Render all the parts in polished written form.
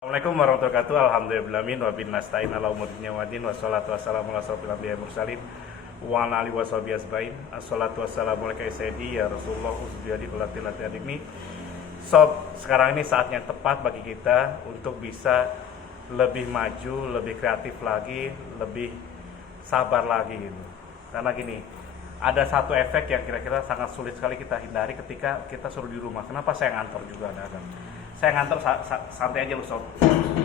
Assalamualaikum warahmatullahi wabarakatuh. Alhamdulillahirabbil wa bin nasta'in ala umuri dunya waddin wassalatu wassalamu ala asyrofil anbiya'i wal mursalin wa ala alihi washabihi ajmain. Assalatu wassalamu alayka ya sayyidi ya Rasulullah usbiyadi balatilati adikni. Sekarang ini saat yang tepat bagi kita untuk bisa lebih maju, lebih kreatif lagi, lebih sabar lagi gitu. Karena gini, ada satu efek yang kira-kira sangat sulit sekali kita hindari ketika kita suruh di rumah. Kenapa saya ngantor juga ada kan? Saya ngantor santai aja lu sob.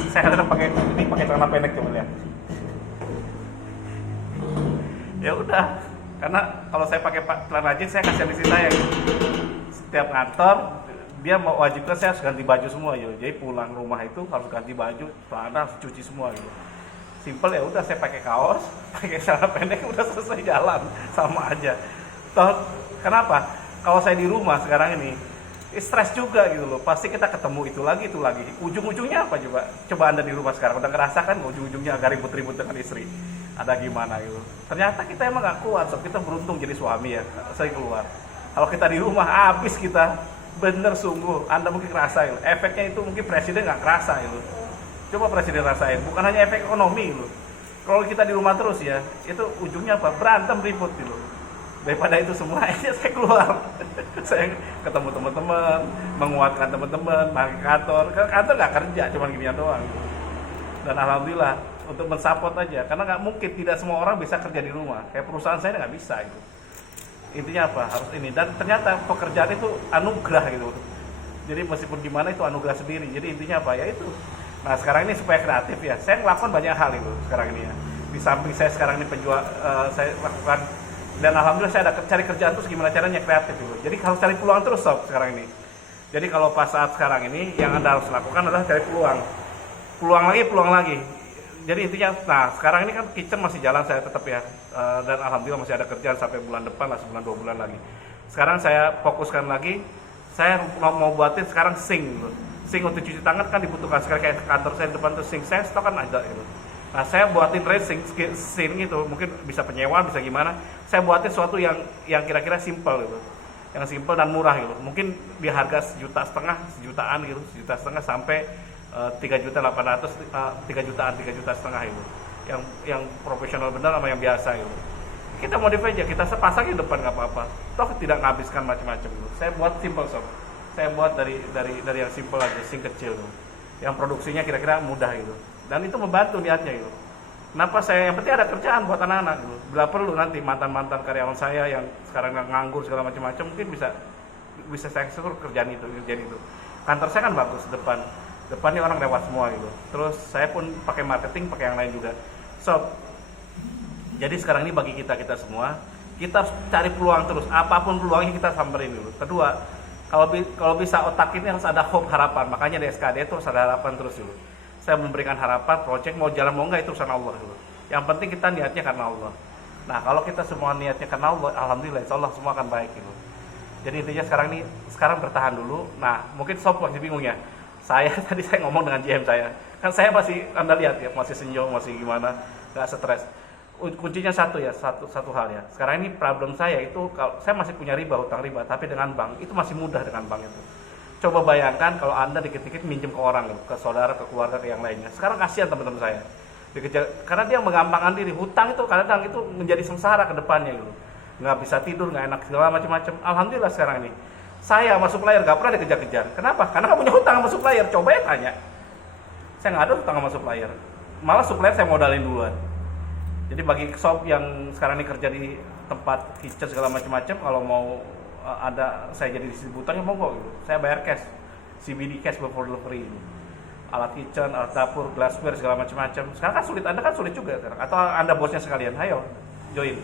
Saya kadang pakai celana pendek coba lihat. Ya udah, karena kalau saya pakai celana jeans saya kasihan istri saya gitu. Setiap ngantor dia mau wajibkan saya harus ganti baju semua gitu. Jadi pulang rumah itu harus ganti baju, celana harus cuci semua gitu. Simple ya udah, saya pakai kaos, pakai celana pendek udah selesai jalan, sama aja. Toh kenapa? Kalau saya di rumah sekarang ini stres juga gitu loh, pasti kita ketemu itu lagi. Ujung-ujungnya apa coba Anda di rumah sekarang udah ngerasakan ujung-ujungnya agak ribut-ribut dengan istri, ada gimana gitu. Ternyata kita emang gak kuat, so kita beruntung jadi suami ya, saya keluar. Kalau kita di rumah habis kita, bener sungguh. Anda mungkin ngerasain efeknya itu, mungkin presiden gak kerasa gitu. Coba presiden rasain, bukan hanya efek ekonomi gitu. Kalau kita di rumah terus ya, itu ujungnya apa? Berantem, ribut gitu. Daripada itu semua, akhirnya saya keluar. Saya ketemu teman-teman, menguatkan teman-teman, ke kantor nggak kerja, cuma gini doang. Dan alhamdulillah untuk mensupport aja, karena nggak mungkin, tidak semua orang bisa kerja di rumah. Kayak perusahaan saya nggak bisa itu. Intinya apa? Harus ini. Dan ternyata pekerjaan itu anugerah gitu. Jadi meskipun gimana itu anugerah sendiri. Jadi intinya apa ya itu. Nah sekarang ini supaya kreatif ya, saya melakukan banyak hal itu sekarang ini ya. Di samping saya sekarang ini saya lakukan. Dan alhamdulillah saya ada cari kerjaan terus, gimana caranya kreatif gitu. Jadi harus cari peluang terus sob sekarang ini. Jadi kalau pas saat sekarang ini yang Anda harus lakukan adalah cari peluang. Peluang lagi. Jadi intinya, nah sekarang ini kan kitchen masih jalan saya tetap ya. Dan alhamdulillah masih ada kerjaan sampai bulan depan lah, sebulan 2 bulan lagi. Sekarang saya fokuskan lagi, saya mau buatin sekarang sink gitu. Sink untuk cuci tangan kan dibutuhkan sekali, kayak kantor saya di depan tuh sink saya stok kan ada gitu. Nah saya buatin racing scene gitu, mungkin bisa penyewaan, bisa gimana. Saya buatin sesuatu yang kira-kira simple gitu, yang simple dan murah gitu. Mungkin di harga 1,5 jutaan gitu, 1,5 juta sampai 3.800.000, 3 juta setengah itu. Yang profesional benar sama yang biasa gitu. Kita modif aja, kita sepasangin depan nggak apa-apa. Toh tidak menghabiskan macam-macam gitu. Saya buat simple sob. Saya buat dari yang simple aja, sink kecil gitu. Yang produksinya kira-kira mudah gitu. Dan itu membantu niatnya gitu. Kenapa yang penting ada kerjaan buat anak-anak gitu. Bila perlu nanti mantan karyawan saya yang sekarang nganggur segala macam-macam, mungkin bisa saya suruh kerjaan itu. Kantor saya kan bagus, depannya orang lewat semua gitu. Terus saya pun pakai marketing, pakai yang lain juga. Jadi sekarang ini bagi kita semua, kita harus cari peluang terus. Apapun peluangnya kita samperin dulu. Kedua, kalau bisa otak ini harus ada hope, harapan. Makanya di SKD itu harus ada harapan terus dulu. Saya memberikan harapan, project mau jalan mau enggak itu urusan Allah dulu. Yang penting kita niatnya karena Allah. Nah kalau kita semua niatnya karena Allah, alhamdulillah insya Allah semua akan baik gitu. Jadi intinya sekarang bertahan dulu. Nah mungkin sob masih bingung ya. Tadi saya ngomong dengan GM saya, kan saya masih, Anda lihat ya, masih senyum, masih gimana, nggak stres. Kuncinya satu hal ya. Sekarang ini problem saya itu, kalau saya masih punya hutang riba, tapi dengan bank itu masih mudah dengan bank itu. Coba bayangkan kalau Anda dikit-dikit minjem ke orang, ke saudara, ke keluarga, ke yang lainnya. Sekarang kasihan teman-teman saya. Karena dia menggampangkan diri. Hutang itu kadang itu menjadi sengsara ke depannya gitu. Nggak bisa tidur, nggak enak, segala macam-macam. Alhamdulillah sekarang ini. Saya sama supplier nggak pernah dikejar-kejar. Kenapa? Karena nggak punya hutang sama supplier. Coba ya tanya. Saya nggak ada hutang sama supplier. Malah supplier saya modalin duluan. Jadi bagi shop yang sekarang ini kerja di tempat kitchen segala macam-macam, kalau mau ada saya jadi distributornya monggo gitu. Saya bayar cash, CBD cash for delivery gitu. Alat kitchen, alat dapur, glassware segala macam-macam. Sekarang kan sulit, Anda kan sulit juga sekarang. Atau Anda bosnya sekalian, ayo join.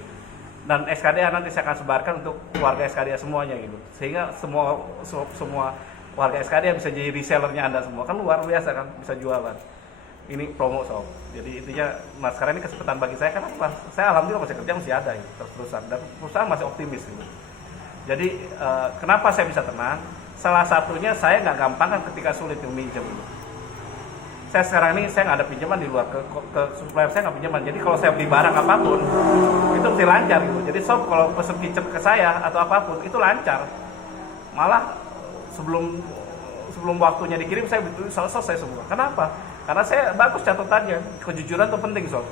Dan SKDA nanti saya akan sebarkan untuk warga SKDA semuanya gitu. Sehingga semua warga SKDA bisa jadi resellernya Anda semua. Kan luar biasa kan, bisa jualan. Ini promo sob. Jadi intinya, nah sekarang ini kesempatan bagi saya, karena saya alhamdulillah masih kerja, masih ada gitu, terus-terusan. Dan perusahaan masih optimis gitu. Jadi kenapa saya bisa tenang? Salah satunya saya nggak gampang kan ketika sulit minjem. Saya sekarang ini saya nggak ada pinjaman di luar, ke supplier saya nggak pinjaman. Jadi kalau saya beli barang apapun itu mesti lancar gitu. Jadi sob kalau pesen kitchen ke saya atau apapun itu lancar. Malah sebelum sebelum waktunya dikirim saya selesai semua. Kenapa? Karena saya bagus catatannya, kejujuran itu penting sob.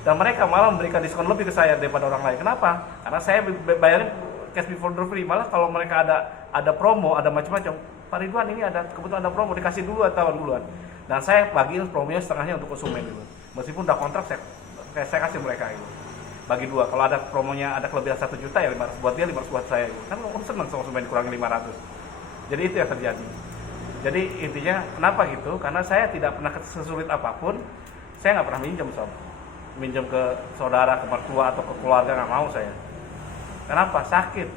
Dan mereka malah memberikan diskon lebih ke saya daripada orang lain. Kenapa? Karena saya bayarin cash before delivery. Malah kalau mereka ada promo, ada macam-macam, Pak Ridwan ini ada kebetulan ada promo, dikasih dulu tahun duluan. Dan saya bagiin promonya setengahnya untuk konsumen gitu. Meskipun udah kontrak saya kasih mereka itu. Bagi dua, kalau ada promonya ada kelebihan 1 juta ya 500 buat dia, 500 buat saya gitu. Kan orang senang sama konsumen dikurangi 500. Jadi itu yang terjadi. Jadi intinya kenapa gitu? Karena saya tidak pernah sesulit apapun, saya nggak pernah minjem sob. Minjem ke saudara, ke mertua atau ke keluarga nggak mau saya. Kenapa? Sakit,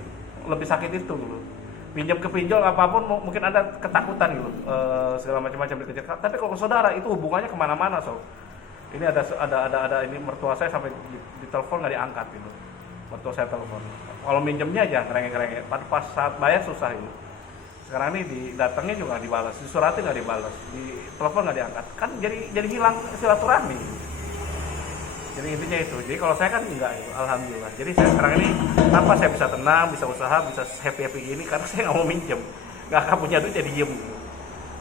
lebih sakit itu dulu. Pinjam ke pinjol apapun mungkin ada ketakutan gitu, segala macam-macam dikejar. Tapi kalau ke saudara itu hubungannya kemana-mana sob. Ini ada ini mertua saya sampai di telepon nggak diangkat gitu. Mertua saya telepon. Kalau minjemnya aja ngerengek-ngerengek. Pas saat bayar susah itu. Sekarang ini didatengnya juga nggak dibalas, disuratin nggak dibalas, di telepon nggak diangkat. Kan jadi hilang silaturahmi. Jadi intinya itu. Jadi kalau saya kan enggak, gitu. Alhamdulillah. Jadi saya sekarang ini apa saya bisa tenang, bisa usaha, bisa happy gini karena saya nggak mau minjem, nggak akan punya duit jadi diem. Gitu.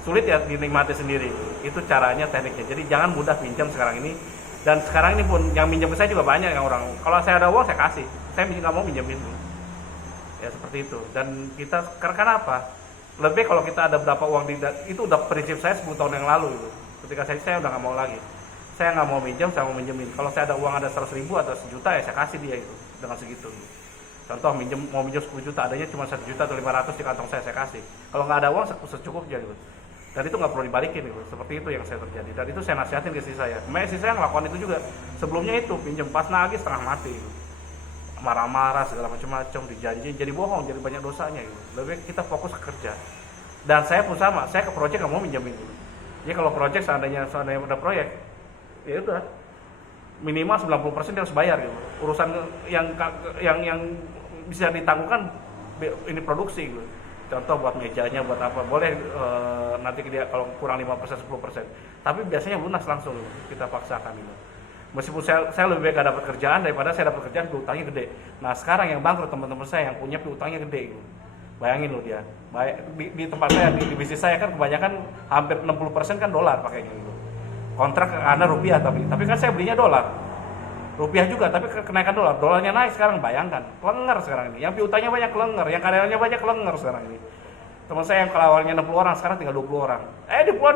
Sulit ya dinikmati sendiri. Itu caranya, tekniknya. Jadi jangan mudah pinjam sekarang ini. Dan sekarang ini pun yang minjem ke saya juga banyak yang orang. Kalau saya ada uang saya kasih. Saya nggak mau minjemin. Ya seperti itu. Dan kita karena apa? Lebih kalau kita ada berapa uang itu udah prinsip saya 10 tahun yang lalu itu. Ketika saya udah nggak mau lagi. Saya nggak mau minjem, saya mau minjemin. Kalau saya ada uang ada 100.000 atau 1 juta ya saya kasih dia itu dengan segitu. Contoh mau minjem 10 juta, adanya cuma 1 juta atau 500 di kantong saya kasih. Kalau nggak ada uang secukupnya gitu. Dan itu nggak perlu dibalikin gitu. Seperti itu yang saya terjadi. Dan itu saya nasihatin ke istri saya. Istri saya ngelakuin itu juga. Sebelumnya itu pinjam pas nagih setengah mati. Gitu. Marah-marah segala macam-macam, dijanjiin, jadi bohong, jadi banyak dosanya gitu. Lebih kita fokus ke kerja. Dan saya pun sama, saya ke proyek nggak mau minjemin gitu. Jadi kalau proyek seandainya ada proyek, ya udah minimal 90% dia harus bayar gitu. Urusan yang bisa ditanggungkan ini produksi gitu. Contoh buat mejanya, buat apa, boleh nanti dia kalau kurang 5%, 10%. Tapi biasanya lunas langsung kita paksakan gitu. Meskipun saya lebih baik gak dapat kerjaan daripada saya dapat kerjaan piutangnya gede. Nah sekarang yang bangkrut teman-teman saya yang punya piutangnya gede gitu. Bayangin loh dia. Di tempat saya, di bisnis saya kan kebanyakan hampir 60% kan dolar pakainya gitu. Kontrak karena rupiah tapi kan saya belinya dolar. Rupiah juga tapi kenaikan dolar. Dolarnya naik sekarang, bayangkan. Kelengar sekarang ini. Yang piutangnya banyak kelengar, yang karyawannya banyak kelengar sekarang ini. Teman saya yang kalau awalnya 60 orang sekarang tinggal 20 orang.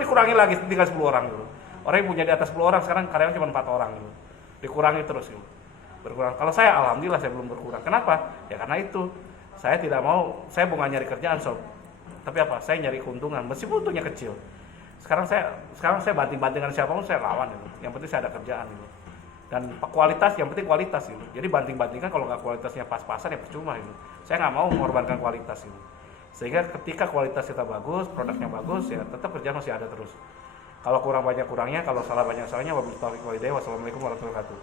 Dikurangi lagi tinggal 10 orang gitu. Orang yang punya di atas 10 orang sekarang karyawan cuma 4 orang gitu. Dikurangi terus gitu. Berkurang. Kalau saya alhamdulillah saya belum berkurang. Kenapa? Ya karena itu. Saya tidak mau, saya bukan nyari kerjaan sob. Tapi apa? Saya nyari keuntungan meskipun untungnya kecil. Sekarang saya banting-bantingan siapapun saya lawan gitu. Yang penting saya ada kerjaan gitu. Dan kualitas, yang penting kualitas gitu. Jadi banting-bantingkan kalau nggak kualitasnya pas-pasan ya percuma gitu. Saya nggak mau mengorbankan kualitas gitu. Sehingga ketika kualitas kita bagus, produknya bagus, ya tetap kerjaan masih ada terus. Kalau kurang banyak kurangnya, kalau salah banyak salahnya. Wabillahi taufiq wal hidayah. Wassalamualaikum warahmatullahi wabarakatuh.